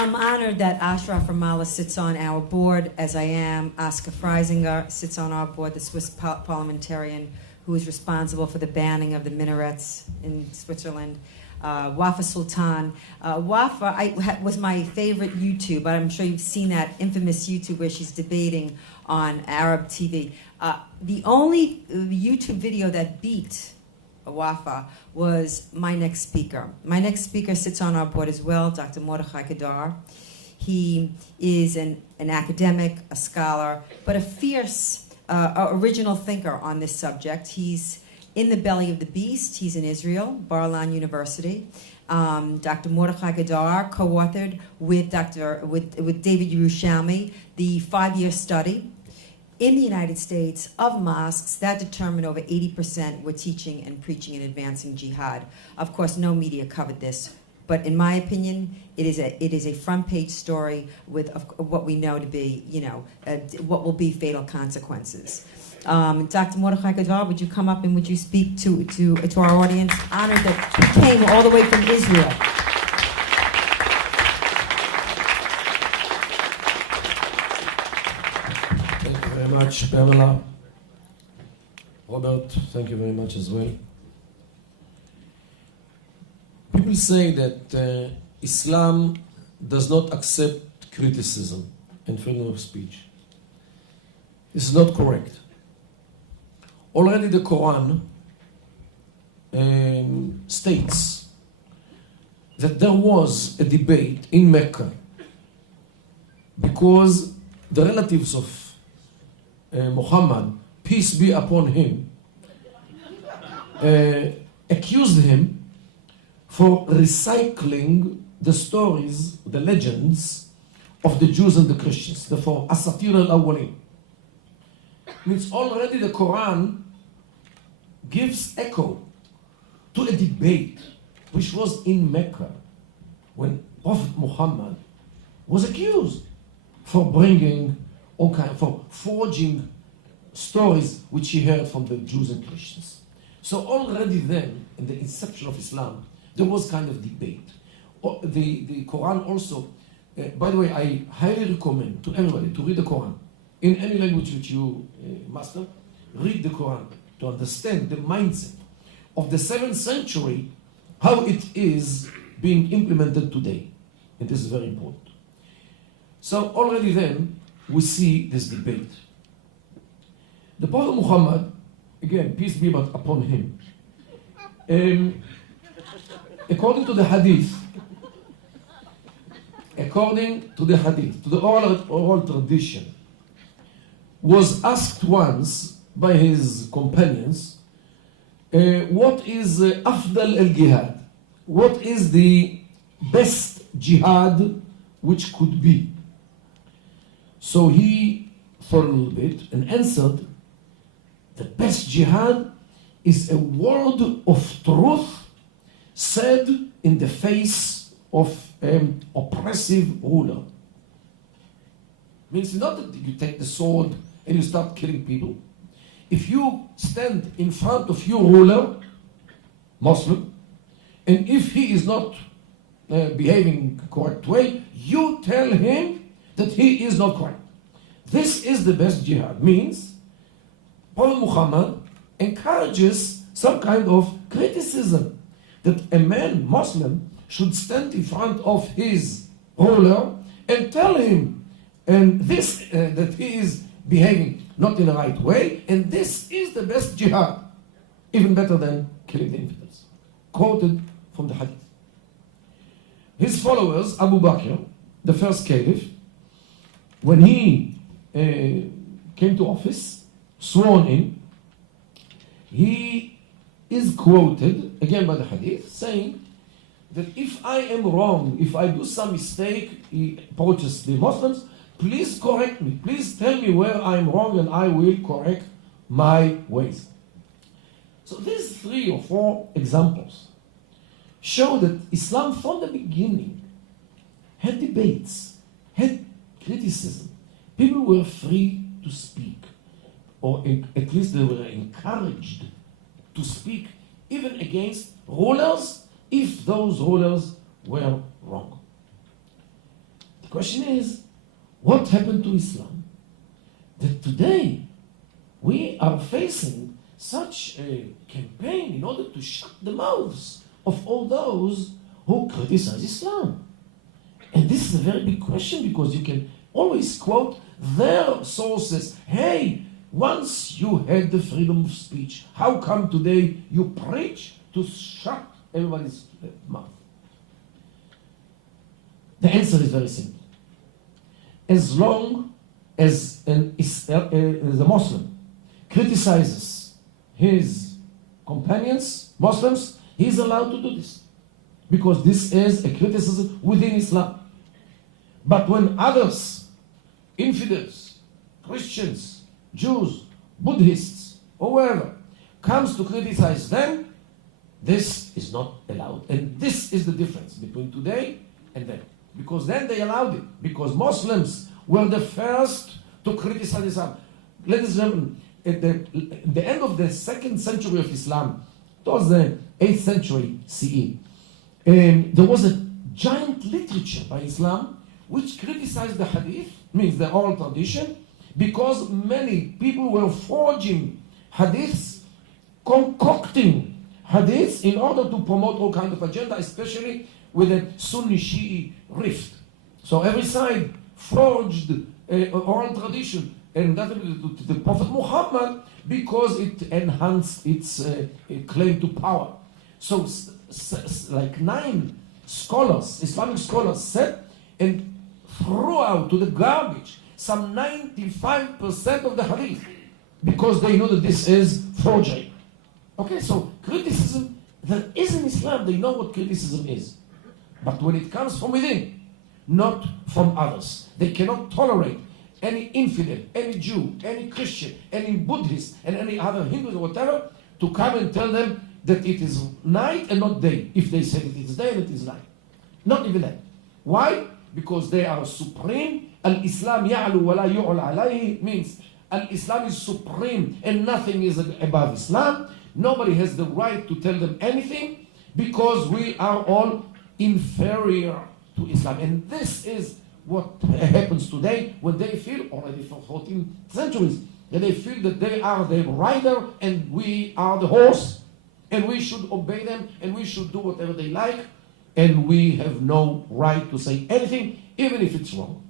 I'm honored that Ashraf Ramallah sits on our board, as I am. Oscar Freisinger sits on our board, the Swiss parliamentarian who is responsible for the banning of the minarets in Switzerland. Wafa Sultan. Wafa was my favorite YouTube. I'm sure you've seen that infamous YouTube where she's debating on Arab TV. The only YouTube video that beat Wafa was my next speaker. My next speaker sits on our board as well, Dr. Mordechai Kedar. He is an academic, a scholar, but a fierce, original thinker on this subject. He's in the belly of the beast. He's in Israel, Bar-Ilan University. Dr. Mordechai Kedar co-authored with David Yerushalmi the 5-year study in the United States of mosques that determined over 80% were teaching and preaching and advancing jihad. Of course, no media covered this, but in my opinion, it is a front page story with what we know to be, what will be fatal consequences. Dr. Mordechai Kedar, would you come up and would you speak to our audience? Honored that you came all the way from Israel. Thank you very much, Pamela. Robert, thank you very much as well. People say that Islam does not accept criticism and freedom of speech. This is not correct. Already the Quran states that there was a debate in Mecca because the relatives of Muhammad, peace be upon him, accused him for recycling the stories, the legends of the Jews and the Christians, therefore Asatir al-Awwalin. Means already the Quran gives echo to a debate which was in Mecca when Prophet Muhammad was accused for bringing for forging stories which he heard from the Jews and Christians. So already then, in the inception of Islam, there was kind of debate. The Quran also, by the way, I highly recommend to everybody to read the Quran. In any language which you master, read the Quran to understand the mindset of the 7th century, how it is being implemented today. And this is very important. So already then, we see this debate. The Prophet Muhammad, again, peace be upon him, according to the hadith, to the oral tradition, was asked once by his companions, what is Afdal al-Jihad? What is the best jihad which could be? So he thought a little bit and answered, the best jihad is a word of truth said in the face of an oppressive ruler. Means not that you take the sword and you start killing people. If you stand in front of your ruler, Muslim, and if he is not behaving correct way, you tell him that he is not correct. This is the best jihad. Means Prophet Muhammad encourages some kind of criticism that a man, Muslim, should stand in front of his ruler and tell him and this that he is behaving not in the right way, and this is the best jihad, even better than killing the infidels. Quoted from the hadith. His followers, Abu Bakr, the first caliph, when he came to office, sworn in, he is quoted, again by the hadith, saying that if I am wrong, if I do some mistake, he approaches the Muslims, please correct me. Please tell me where I am wrong and I will correct my ways. So these 3 or 4 examples show that Islam from the beginning had debates, had criticism. People were free to speak, or at least they were encouraged to speak even against rulers if those rulers were wrong. question is, what happened to Islam? That today we are facing such a campaign in order to shut the mouths of all those who criticize Islam. And this is a very big question, because you can always quote their sources. Hey, once you had the freedom of speech, how come today you preach to shut everybody's mouth? The answer is very simple. As long as a Muslim criticizes his companions, Muslims, he is allowed to do this, because this is a criticism within Islam. But when others, infidels, Christians, Jews, Buddhists, or whoever, comes to criticize them, this is not allowed. And this is the difference between today and then. Because then they allowed it. Because Muslims were the first to criticize Islam. Ladies and gentlemen, at the end of the 2nd century of Islam, it was the 8th century CE, there was a giant literature by Islam which criticized the hadith, means the oral tradition, because many people were forging hadiths, concocting hadiths in order to promote all kinds of agenda, especially with a Sunni Shi'i rift. So every side forged oral tradition and that to the Prophet Muhammad because it enhanced its claim to power. So like 9 scholars, Islamic scholars, said and threw out to the garbage some 95% of the hadith because they know that this is forgery. Okay, so criticism, there is in Islam, they know what criticism is. But when it comes from within, not from others, they cannot tolerate any infidel, any Jew, any Christian, any Buddhist, and any other Hindu or whatever, to come and tell them that it is night and not day. If they say it is day and it is night. Not even that. Why? Because they are supreme. Al-Islam ya'lu wa la yu'la alayhi means Al-Islam is supreme and nothing is above Islam. Nobody has the right to tell them anything because we are all inferior to Islam. And this is what happens today when they feel, already for 14 centuries, that they feel that they are the rider and we are the horse and we should obey them and we should do whatever they like and we have no right to say anything, even if it's wrong.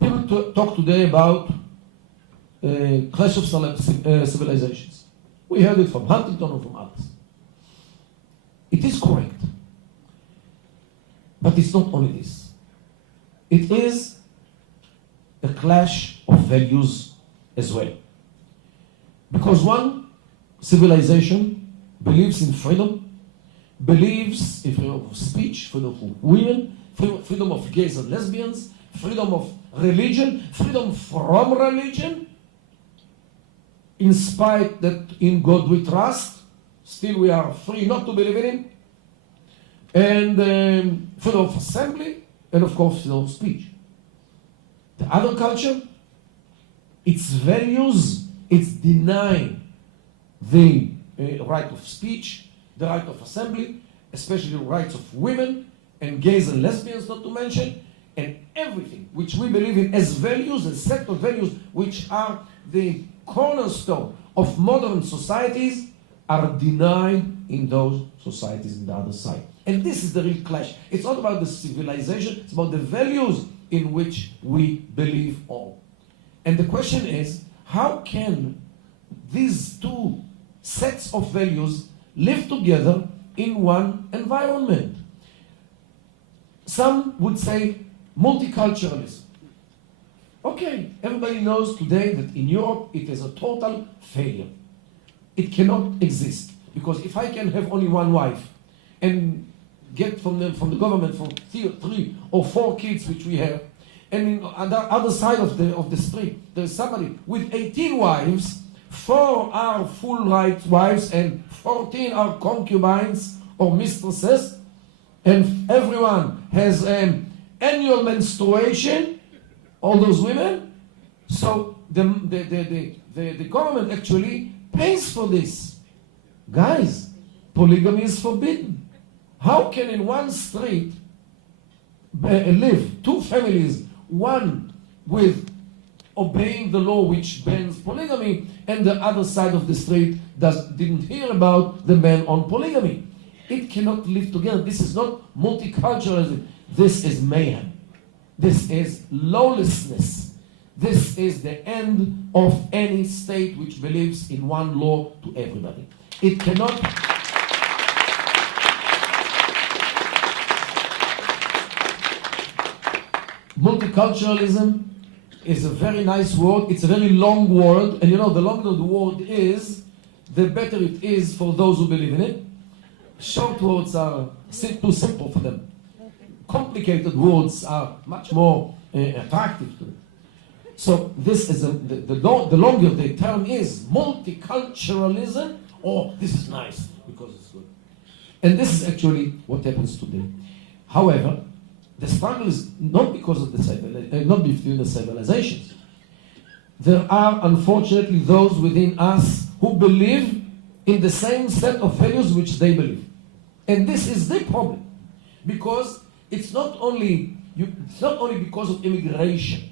People talk today about clash of civilizations. We heard it from Huntington and from others. It is correct. But it's not only this. It is a clash of values as well. Because one civilization believes in freedom, believes in freedom of speech, freedom of women, freedom of gays and lesbians, freedom of religion, freedom from religion, in spite that in God we trust, still we are free not to believe in Him, and freedom of assembly, and of course freedom of speech. The other culture, its values, it's denying the right of speech, the right of assembly, especially the rights of women and gays and lesbians, not to mention, and everything which we believe in as values, a set of values which are the cornerstone of modern societies, are denied in those societies on the other side. And this is the real clash. It's not about the civilization, it's about the values in which we believe all. And the question is, how can these two sets of values live together in one environment? Some would say multiculturalism. Okay, everybody knows today that in Europe it is a total failure. It cannot exist. Because if I can have only one wife and get from the government for 3 or 4 kids which we have, and on the other side of the street there's somebody with 18 wives, 4 are full right wives and 14 are concubines or mistresses, and everyone has annual menstruation, all those women. So the government actually pays for this. Guys, polygamy is forbidden. How can in one street live two families, one with obeying the law which bans polygamy, and the other side of the street didn't hear about the ban on polygamy? It cannot live together. This is not multiculturalism. This is mayhem. This is lawlessness. This is the end of any state which believes in one law to everybody. It cannot. Multiculturalism is a very nice word. It's a very long word. And you know, the longer the word is, the better it is for those who believe in it. Short words are too simple for them. Complicated words are much more attractive to them. So this is the longer the term is, multiculturalism, or this is nice because it's good. And this is actually what happens today. However, the struggle is not because of not between the civilizations. There are unfortunately those within us who believe in the same set of values which they believe. And this is the problem. Because it's not only because of immigration.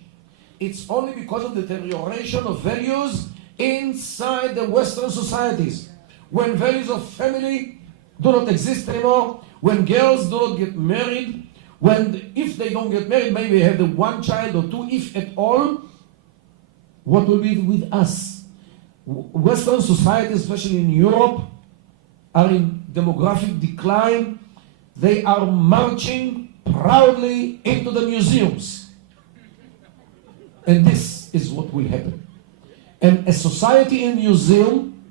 It's only because of the deterioration of values inside the Western societies. When values of family do not exist anymore, when girls do not get married, if they don't get married, maybe they have the one child or two, if at all, what will be with us? Western societies, especially in Europe, are in demographic decline. They are marching proudly into the museums. And this is what will happen. And a society in museum,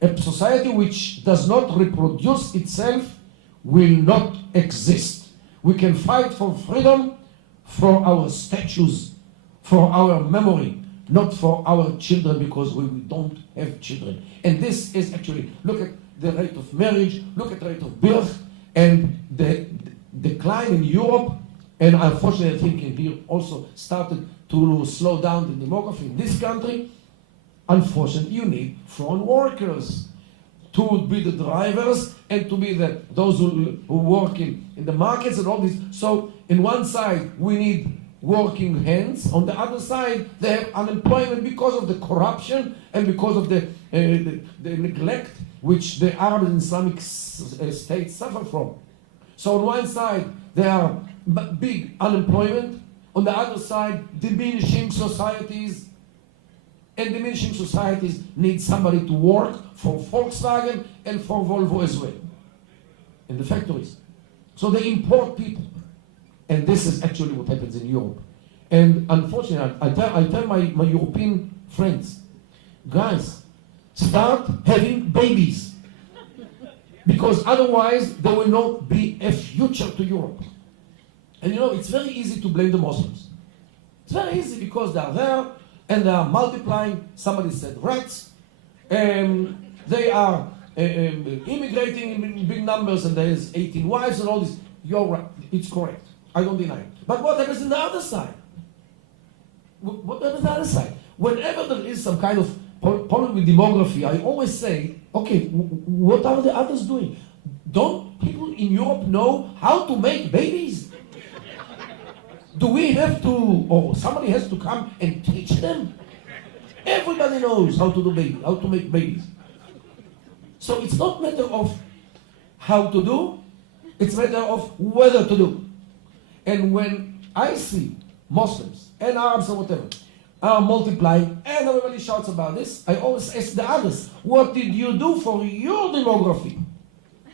a society which does not reproduce itself, will not exist. We can fight for freedom, for our statues, for our memory, not for our children, because we don't have children. And this is actually, look at the rate of marriage, look at the rate of birth, and the decline in Europe, and unfortunately I think in here also started to slow down the demography in this country. Unfortunately, you need foreign workers to be the drivers and to be those who work in the markets and all this. So in one side, we need working hands. On the other side, they have unemployment because of the corruption and because of the neglect which the Arab and Islamic states suffer from. So on one side, there are big unemployment. On the other side, diminishing societies. And diminishing societies need somebody to work for Volkswagen and for Volvo as well, in the factories. So they import people. And this is actually what happens in Europe. And unfortunately, I tell my European friends, guys, start having babies. Because otherwise, there will not be a future to Europe. And you know, it's very easy to blame the Muslims. It's very easy because they are there, and they are multiplying. Somebody said rats. They are immigrating in big numbers, and there's 18 wives and all this. You're right. It's correct. I don't deny it. But what happens on the other side? What happens on the other side? Whenever there is some kind of problem with demography, I always say, okay, what are the others doing? Don't people in Europe know how to make babies? Do we have to, or somebody has to come and teach them? Everybody knows how to do babies, how to make babies. So it's not a matter of how to do, it's a matter of whether to do. And when I see Muslims and Arabs or whatever are multiplying and everybody shouts about this, I always ask the others, what did you do for your demography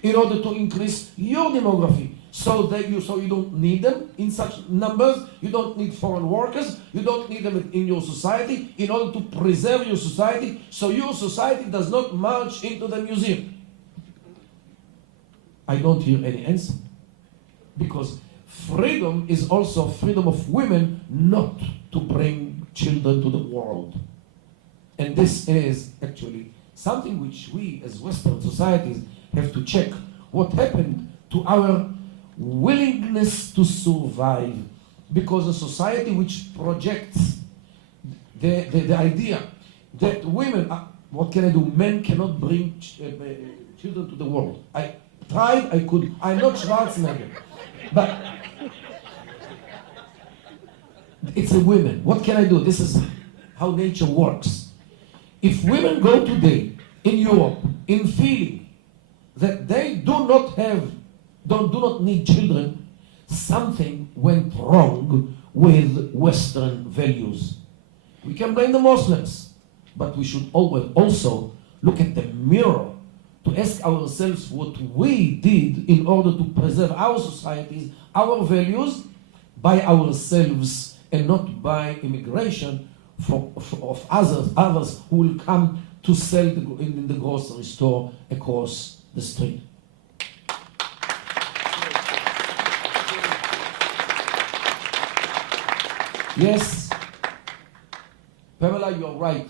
in order to increase your demography? So you don't need them in such numbers. You don't need foreign workers. You don't need them in your society in order to preserve your society, so your society does not march into the museum. I don't hear any answer. Because freedom is also freedom of women not to bring children to the world. And this is actually something which we as Western societies have to check. What happened to our willingness to survive? Because a society which projects the idea that women, what can I do? Men cannot bring children to the world. tried, I could. I'm not Schwarzenegger. But it's the women. What can I do? This is how nature works. If women go today in Europe in feeling that they do not need children, something went wrong with Western values. We can blame the Muslims, but we should always also look at the mirror to ask ourselves what we did in order to preserve our societies, our values, by ourselves and not by immigration of others who will come to sell in the grocery store across the street. Yes, Pamela, you're right.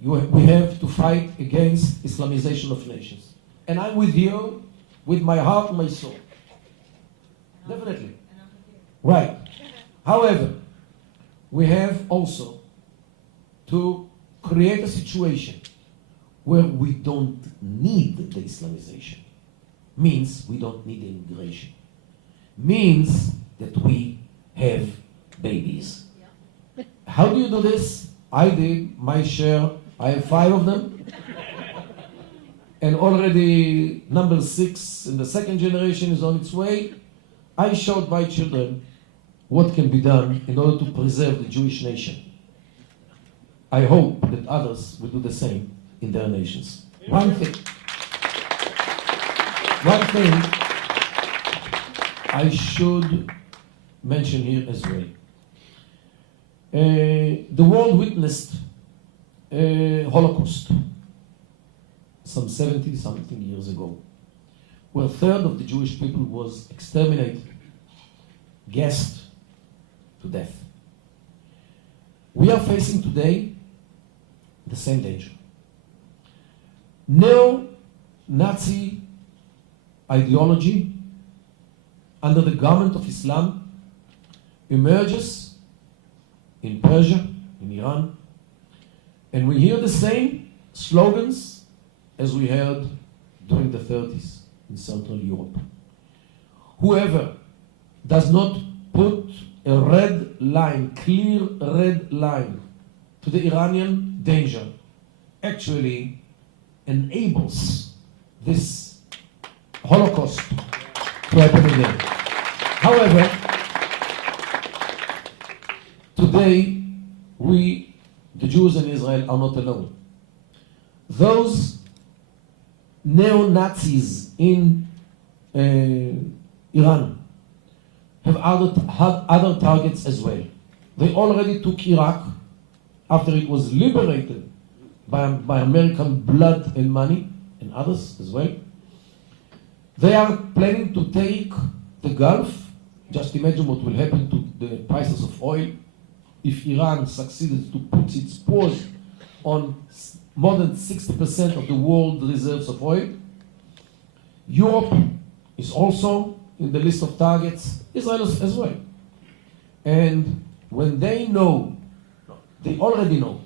We have to fight against Islamization of nations. And I'm with you, with my heart and my soul. Definitely. Right. However, we have also to create a situation where we don't need the Islamization. Means we don't need immigration. Means that we have babies. How do you do this? I did my share. I have 5 of them. And already number 6 in the second generation is on its way. I showed my children what can be done in order to preserve the Jewish nation. I hope that others will do the same in their nations. One thing I should mention here as well. The world witnessed Holocaust some 70-something years ago, where a third of the Jewish people was exterminated, gassed to death. We are facing today the same danger. Neo-Nazi ideology under the garment of Islam emerges in Persia, in Iran, and we hear the same slogans as we heard during the 30s in Central Europe. Whoever does not put a red line, clear red line to the Iranian danger, actually enables this Holocaust to happen again. However, today, we, the Jews in Israel, are not alone. Those neo-Nazis in Iran have other targets as well. They already took Iraq after it was liberated by American blood and money, and others as well. They are planning to take the Gulf. Just imagine what will happen to the prices of oil if Iran succeeded to put its paws on more than 60% of the world reserves of oil. Europe is also in the list of targets, Israel as well. And when they already know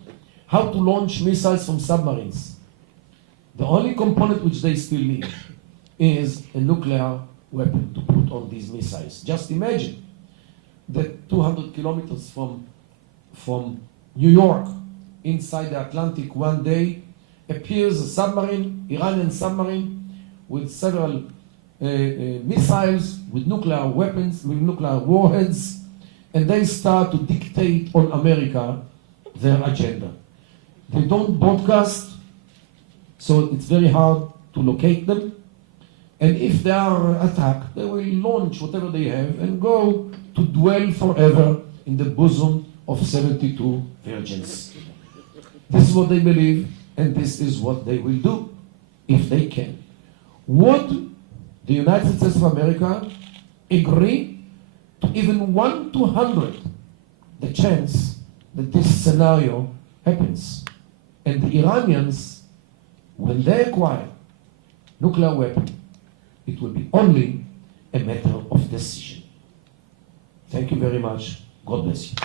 how to launch missiles from submarines, the only component which they still need is a nuclear weapon to put on these missiles. Just imagine that 200 kilometers from New York, inside the Atlantic, one day appears a submarine, Iranian submarine, with several missiles, with nuclear weapons, with nuclear warheads, and they start to dictate on America their agenda. They don't broadcast, so it's very hard to locate them. And if they are attacked, they will launch whatever they have and go to dwell forever in the bosom of 72 virgins. This is what they believe, and this is what they will do if they can. Would the United States of America agree to even 1 to 100 the chance that this scenario happens? And the Iranians, when they acquire nuclear weapon, it will be only a matter of decision. Thank you very much. God bless you.